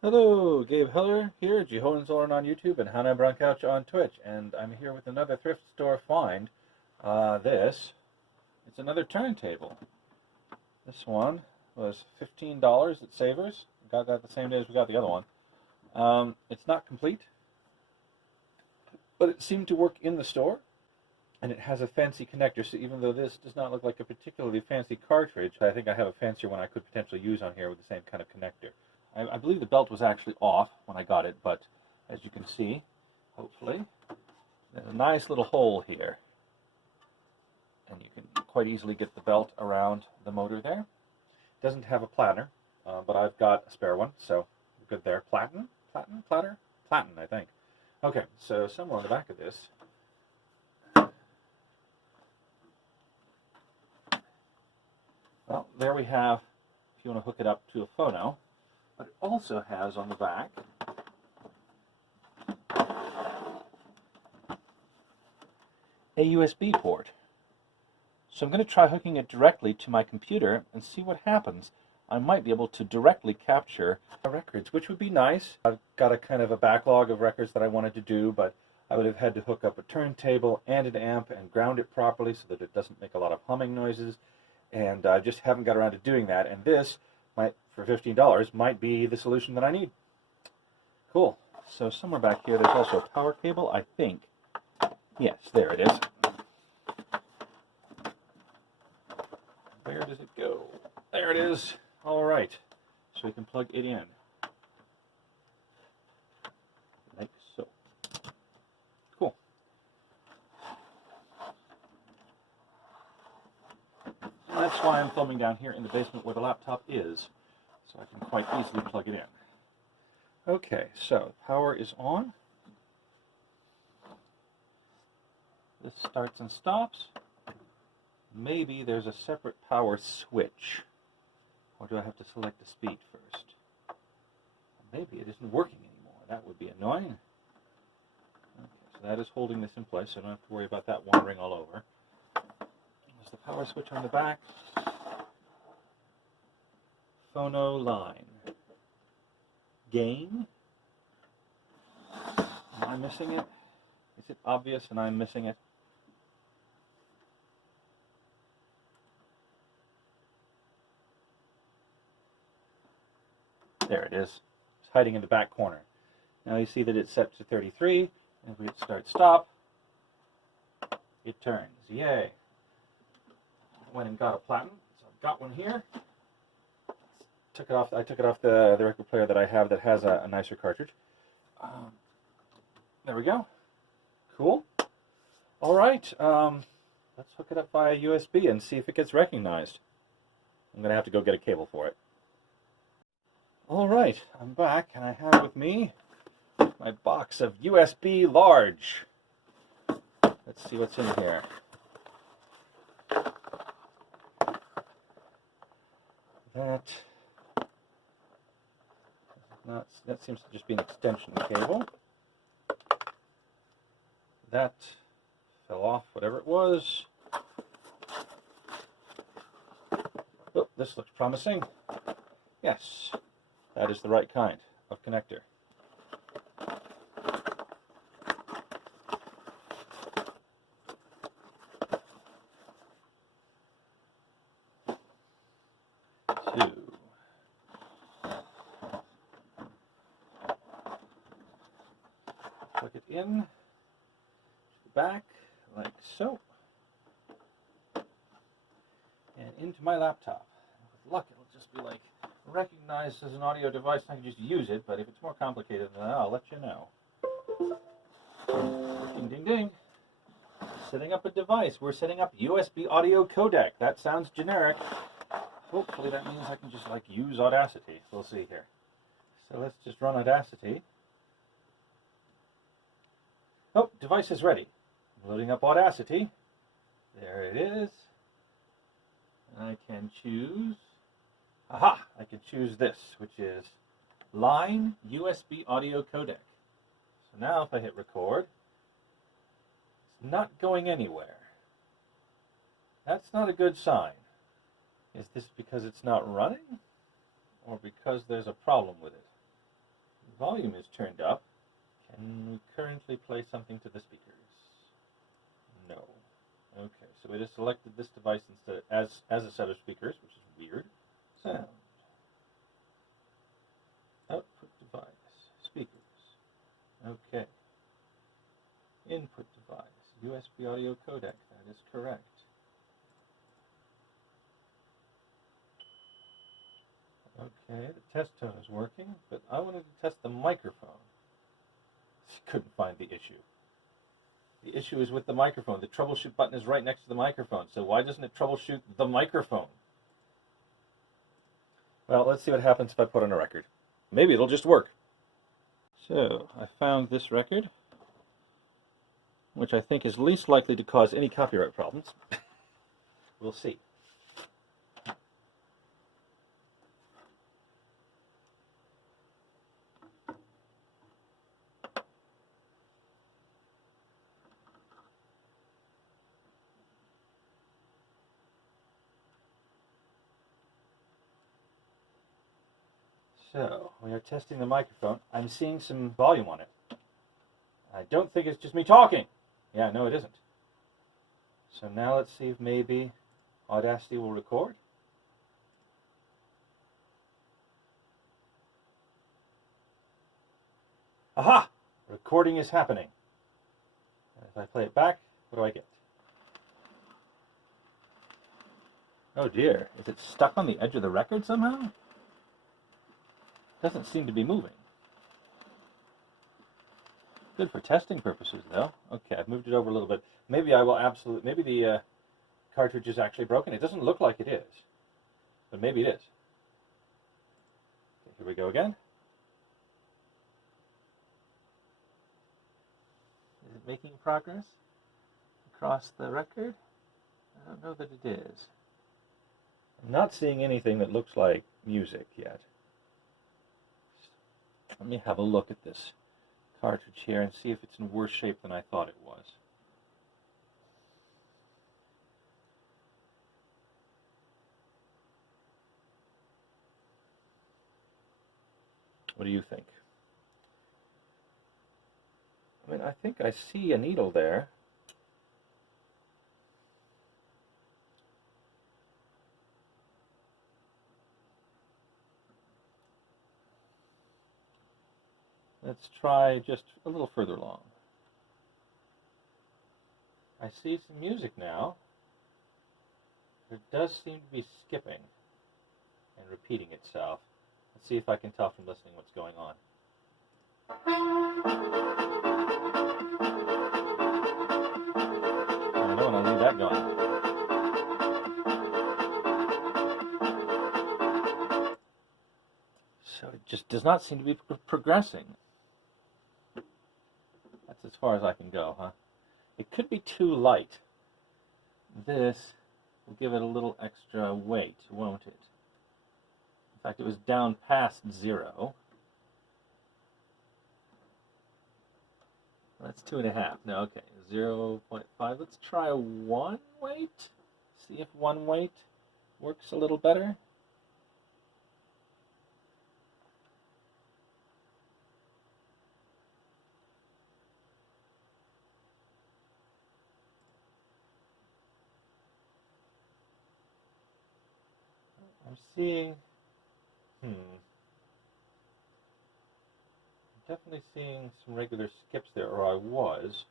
Hello, Gabe Heller here, Jehoenzollern on YouTube and Hannah Brown-Couch on Twitch, and I'm here with another thrift store find. It's another turntable. This one was $15 at Savers. Got that the same day as we got the other one. It's not complete, but it seemed to work in the store, and it has a fancy connector, so even though this does not look like a particularly fancy cartridge, I think I have a fancier one I could potentially use on here with the same kind of connector. I believe the belt was actually off when I got it, but as you can see, hopefully, there's a nice little hole here. And you can quite easily get the belt around the motor there. It doesn't have a platter, but I've got a spare one, so we're good there. Platen, I think. Okay, so somewhere on the back of this, well, there we have, if you want to hook it up to a phono. But it also has on the back a USB port. So I'm going to try hooking it directly to my computer and see what happens. I might be able to directly capture records, which would be nice. I've got a kind of a backlog of records that I wanted to do, but I would have had to hook up a turntable and an amp and ground it properly so that it doesn't make a lot of humming noises. And I just haven't got around to doing that. And this might, for $15, might be the solution that I need. Cool. So somewhere back here, there's also a power cable, I think. Yes, there it is. Where does it go? There it is. All right. So we can plug it in. Like so. Cool. And that's why I'm filming down here in the basement where the laptop is, so I can quite easily plug it in. Okay, so power is on. This starts and stops. Maybe there's a separate power switch. Or do I have to select the speed first? Maybe it isn't working anymore. That would be annoying. Okay, so that is holding this in place, so I don't have to worry about that wandering all over. There's the power switch on the back. Phono line. Gain. Am I missing it? Is it obvious and I'm missing it? There it is. It's hiding in the back corner. Now you see that it's set to 33, and if we hit start stop, it turns. Yay. I went and got a platen, so I've got one here. I took it off the record player that I have that has a nicer cartridge. There we go. Cool. All right. Let's hook it up via USB and see if it gets recognized. I'm going to have to go get a cable for it. All right. I'm back, and I have with me my box of USB large. Let's see what's in here. That seems to just be an extension cable. That fell off, whatever it was. Oh, this looks promising. Yes, that is the right kind of connector. Plug it in to the back, like so, and into my laptop. With luck, it'll just be like recognized as an audio device, and I can just use it, but if it's more complicated than that, I'll let you know. Ding, ding, ding. Setting up a device. We're setting up USB audio codec. That sounds generic. Hopefully that means I can just like use Audacity. We'll see here. So let's just run Audacity. Oh, device is ready. I'm loading up Audacity. There it is. I can choose, aha, I can choose this, which is line USB audio codec. So now if I hit record, it's not going anywhere. That's not a good sign. Is this because it's not running, or because there's a problem with it? volume is turned up. Can we currently play something to the speakers? No. Okay, so it has selected this device instead as a set of speakers, which is weird. Sound. Output device. Speakers. Okay. Input device. USB audio codec. That is correct. Okay, the test tone is working, but I wanted to test the microphone. Couldn't find the issue. The issue is with the microphone. The troubleshoot button is right next to the microphone, so why doesn't it troubleshoot the microphone? Well, let's see what happens if I put on a record. Maybe it'll just work. So, I found this record, which I think is least likely to cause any copyright problems. We'll see. So, we are testing the microphone. I'm seeing some volume on it. I don't think it's just me talking. Yeah, no, it isn't. So now let's see if maybe Audacity will record. Aha! Recording is happening. And if I play it back, what do I get? Oh dear, is it stuck on the edge of the record somehow? Doesn't seem to be moving. Good for testing purposes, though. Okay, I've moved it over a little bit. Maybe I will maybe the cartridge is actually broken. It doesn't look like it is, but maybe it is. Okay, here we go again. Is it making progress across the record? I don't know that it is. I'm not seeing anything that looks like music yet. Let me have a look at this cartridge here and see if it's in worse shape than I thought it was. What do you think? I mean, I think I see a needle there. Let's try just a little further along. I see some music now. It does seem to be skipping and repeating itself. Let's see if I can tell from listening what's going on. I don't want to leave that going. So it just does not seem to be progressing. That's as far as I can go, huh? It could be too light. This will give it a little extra weight, won't it? In fact, it was down past 0. That's 2.5. No, okay, 0.5. Let's try 1 weight. See if 1 weight works a little better. I'm seeing, I'm definitely seeing some regular skips there, or I was.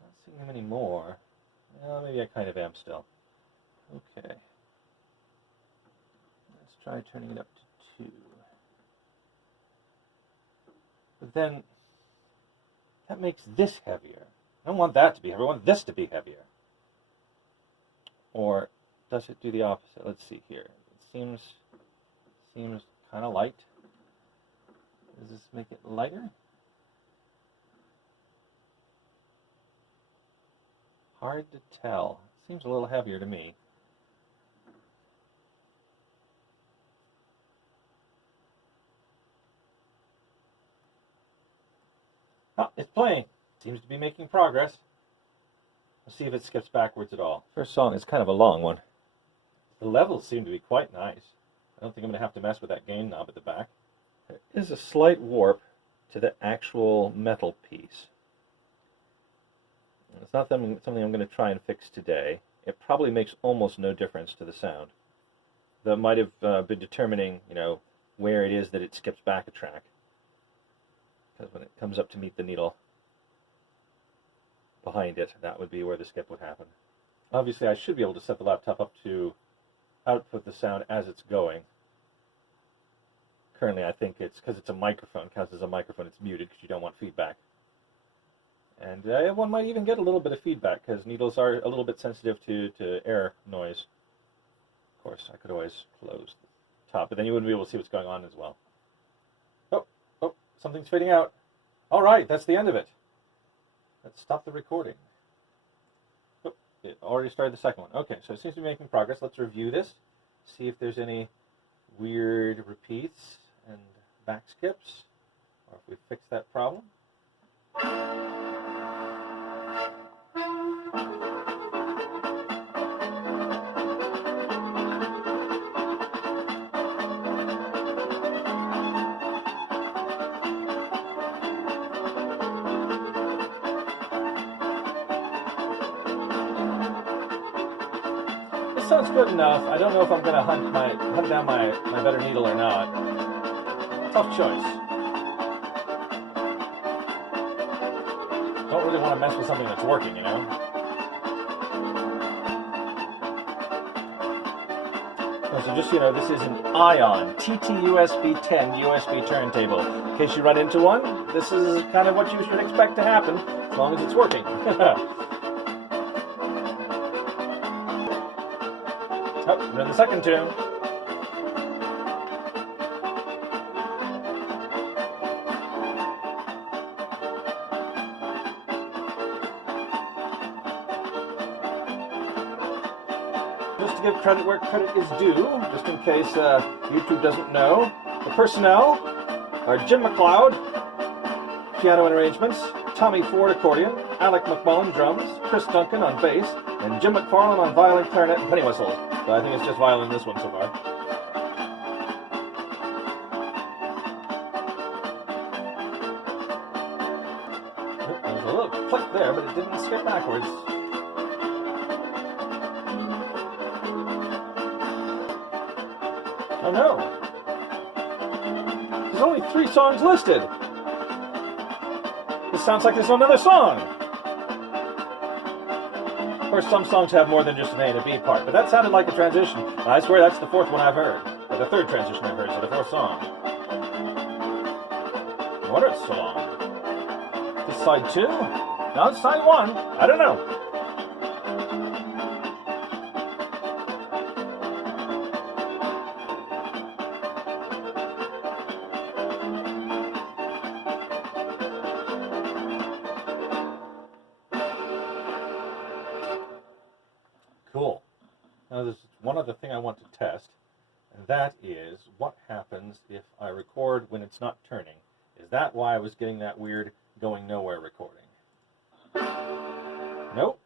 Not seeing them anymore. Well, maybe I kind of am still. Okay. Let's try turning it up to 2. But then, that makes this heavier. I don't want that to be heavier. I want this to be heavier. Or does it do the opposite? Let's see here. It seems kind of light. Does this make it lighter? Hard to tell. It seems a little heavier to me. Oh, it's playing. Seems to be making progress. Let's see if it skips backwards at all. First song is kind of a long one. The levels seem to be quite nice. I don't think I'm going to have to mess with that gain knob at the back. There is a slight warp to the actual metal piece. It's not something I'm going to try and fix today. It probably makes almost no difference to the sound. That might have been determining, you know, where it is that it skips back a track. Because when it comes up to meet the needle behind it, that would be where the skip would happen. Obviously, I should be able to set the laptop up to output the sound as it's going. Currently, I think it's because it's a microphone, counts as a microphone, it's muted because you don't want feedback. And one might even get a little bit of feedback because needles are a little bit sensitive to air noise. Of course, I could always close the top, but then you wouldn't be able to see what's going on as well. Oh, something's fading out. All right, that's the end of it. Let's stop the recording. Oh, it already started the second one. Okay, so it seems to be making progress. Let's review this, see if there's any weird repeats and back skips, or if we fixed that problem. This sounds good enough. I don't know if I'm going to hunt down my better needle or not. Tough choice. Don't really want to mess with something that's working, you know? So just so you know, this is an Ion TTUSB10 USB turntable. In case you run into one, this is kind of what you should expect to happen, as long as it's working. Oh, we're in the second tune. Just to give credit where credit is due, just in case YouTube doesn't know, the personnel are Jim McLeod, piano and arrangements, Tommy Ford accordion, Alec McMullen drums, Chris Duncan on bass, and Jim McFarlane on violin, clarinet, and penny whistles. So I think it's just violin this one so far. There was a little click there, but it didn't skip backwards. Oh no! There's only 3 songs listed! This sounds like there's another song! Of course, some songs have more than just an A and a B part, but that sounded like a transition. And I swear that's the 4th one I've heard. Or the 3rd transition I've heard, so the 4th song. No wonder it's so long. This side 2? No, it's side 1. I don't know. Cool. Now there's one other thing I want to test, and that is what happens if I record when it's not turning. Is that why I was getting that weird going nowhere recording? Nope.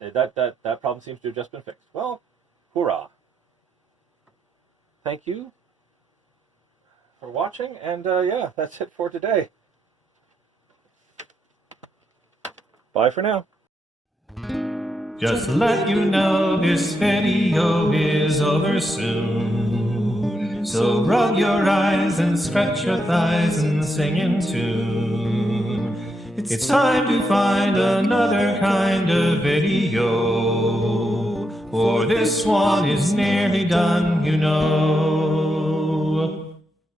That problem seems to have just been fixed. Well, hurrah. Thank you for watching, and yeah, that's it for today. Bye for now. Just to let you know, this video is over soon. So rub your eyes and scratch your thighs and sing in tune. It's time to find another kind of video, for this one is nearly done, you know.